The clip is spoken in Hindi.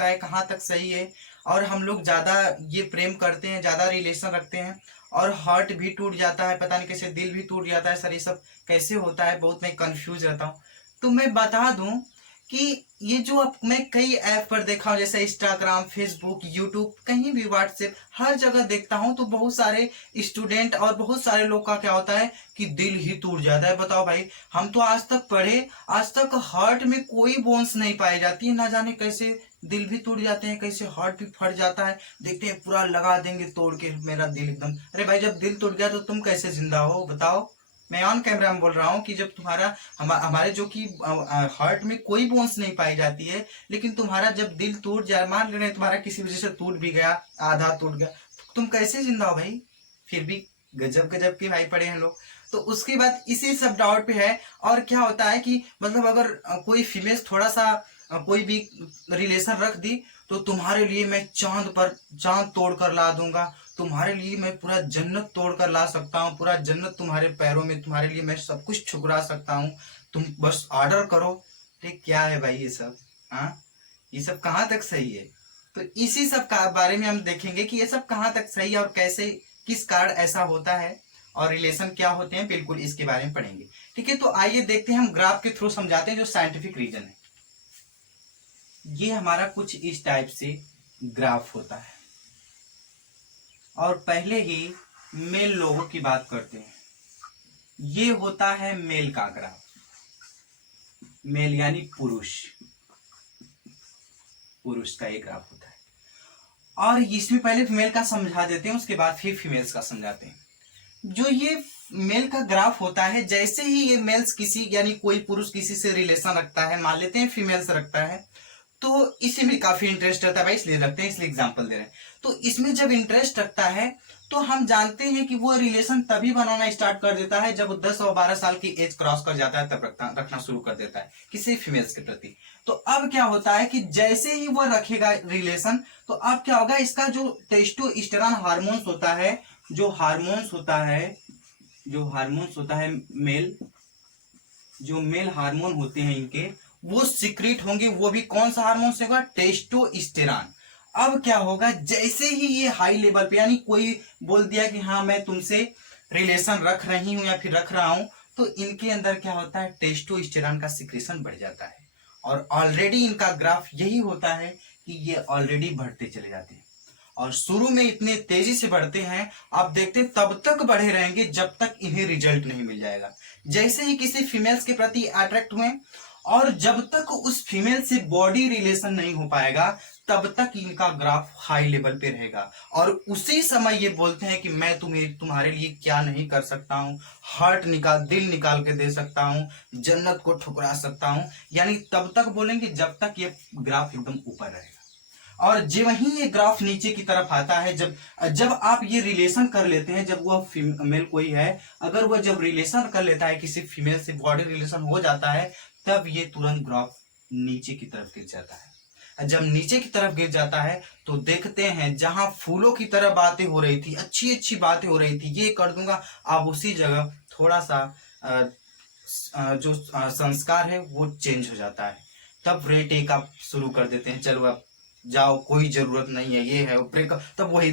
है, कहाँ तक सही है। और हम लोग ज्यादा ये प्रेम करते हैं, ज्यादा रिलेशन रखते हैं और हार्ट भी टूट जाता है, पता नहीं कैसे दिल भी टूट जाता है। सर ये सब कैसे होता है, बहुत मैं कंफ्यूज रहता हूँ। तो मैं बता दूं कि ये जो अब मैं कई ऐप पर देखा हूँ, जैसे इंस्टाग्राम, फेसबुक, यूट्यूब, कहीं भी व्हाट्सएप, हर जगह देखता हूँ तो बहुत सारे स्टूडेंट और बहुत सारे लोग का क्या होता है कि दिल ही टूट जाता है। बताओ भाई, हम तो आज तक पढ़े, आज तक हार्ट में कोई बोन्स नहीं पाई जाती है, ना जाने कैसे दिल भी टूट जाते हैं, कैसे हार्ट भी फट जाता है। देखते हैं पूरा लगा देंगे तोड़ के मेरा दिल एकदम। अरे भाई, जब दिल टूट गया तो तुम कैसे जिंदा हो बताओ। मैं ऑन कैमरा में बोल रहा हूँ कि जब तुम्हारा हमारे जो कि हार्ट में कोई बोन्स नहीं पाई जाती है, लेकिन तुम्हारा जब दिल टूट जाए, मान ले रहे तुम्हारा किसी वजह से टूट भी गया, आधा टूट गया, तो तुम कैसे जिंदा हो भाई। फिर भी गजब गजब के भाई पड़े हैं लोग। तो उसके बाद इसी सब डाउट पे है। और क्या होता है कि मतलब अगर कोई फीमेल थोड़ा सा कोई भी रिलेशन रख दी, तो तुम्हारे लिए मैं चांद पर चांद तोड़ कर ला दूंगा, तुम्हारे लिए मैं पूरा जन्नत तोड़ कर ला सकता हूँ, पूरा जन्नत तुम्हारे पैरों में, तुम्हारे लिए मैं सब कुछ ठुकरा सकता हूँ, तुम बस ऑर्डर करो। ये क्या है भाई ये सब। हाँ, ये सब कहाँ तक सही है। तो इसी सब का बारे में हम देखेंगे कि ये सब कहाँ तक सही है और कैसे, किस कारण ऐसा होता है और रिलेशन क्या होते हैं, बिल्कुल इसके बारे में पढ़ेंगे। ठीक है, तो आइए देखते हैं, हम ग्राफ के थ्रू समझाते हैं जो साइंटिफिक रीजन है। ये हमारा कुछ इस टाइप से ग्राफ होता है। और पहले ही मेल लोगों की बात करते हैं। ये होता है मेल का ग्राफ, मेल यानी पुरुष, पुरुष का एक ग्राफ होता है। और इसमें पहले फीमेल का समझा देते हैं, उसके बाद फिर फीमेल्स का समझाते हैं। जो ये मेल का ग्राफ होता है, जैसे ही ये मेल्स किसी यानी कोई पुरुष किसी से रिलेशन रखता है, मान लेते हैं फीमेल से रखता है, तो इसी में काफी इंटरेस्ट रहता है भाई, इसलिए रखते हैं, इसलिए एग्जांपल दे रहे हैं। तो इसमें जब इंटरेस्ट रखता है तो हम जानते हैं कि वो रिलेशन तभी बनाना स्टार्ट कर देता है जब वो 10 और 12 साल की एज क्रॉस कर जाता है, तब रखना शुरू कर देता है किसी फीमेल्स के प्रति। तो अब क्या होता है कि जैसे ही वो रखेगा रिलेशन, तो अब क्या होगा, इसका जो टेस्टोस्टेरोन हार्मोन्स होता है, जो हार्मोन्स होता है, जो हार्मोन्स होता है मेल, जो मेल हार्मोन होते हैं इनके, वो सीक्रेट होंगे। वो भी कौन सा हार्मोन से होगा, टेस्टोस्टेरोन। अब क्या होगा, जैसे ही ये हाई लेवल पे, यानी कोई बोल दिया कि हाँ मैं तुमसे रिलेशन रख रही हूं या फिर रख रहा हूं, तो इनके अंदर क्या होता है, टेस्टोस्टेरोन का सिक्रेशन बढ़ जाता है। और ऑलरेडी इनका ग्राफ यही होता है कि ये ऑलरेडी बढ़ते चले जाते हैं और शुरू में इतने तेजी से बढ़ते हैं, आप देखते तब तक बढ़े रहेंगे जब तक इन्हें रिजल्ट नहीं मिल जाएगा। जैसे ही किसी फीमेल्स के प्रति अट्रैक्ट हुए और जब तक उस फीमेल से बॉडी रिलेशन नहीं हो पाएगा, तब तक इनका ग्राफ हाई लेवल पे रहेगा। और उसी समय ये बोलते हैं कि मैं तुम्हारे लिए क्या नहीं कर सकता हूं, हार्ट निकाल, दिल निकाल के दे सकता हूं, जन्नत को ठुकरा सकता हूं। यानी तब तक बोलेंगे जब तक ये ग्राफ एकदम ऊपर रहेगा। और जब वही ये ग्राफ नीचे की तरफ आता है, जब जब आप ये रिलेशन कर लेते हैं, जब वह फीमेल कोई है, अगर वह जब रिलेशन कर लेता है किसी फीमेल से, बॉडी रिलेशन हो जाता है, तब ये तुरंत ग्राफ नीचे की तरफ गिर जाता है। जब नीचे की तरफ गिर जाता है तो देखते हैं जहां फूलों की तरह बातें हो रही थी, अच्छी अच्छी बातें हो रही थी, ये कर दूंगा, अब उसी जगह थोड़ा सा जो संस्कार है वो चेंज हो जाता है। तब रेट एक आप शुरू कर देते हैं, चलो अब जाओ, कोई जरूरत नहीं है, ये है ब्रेकअप, तब वही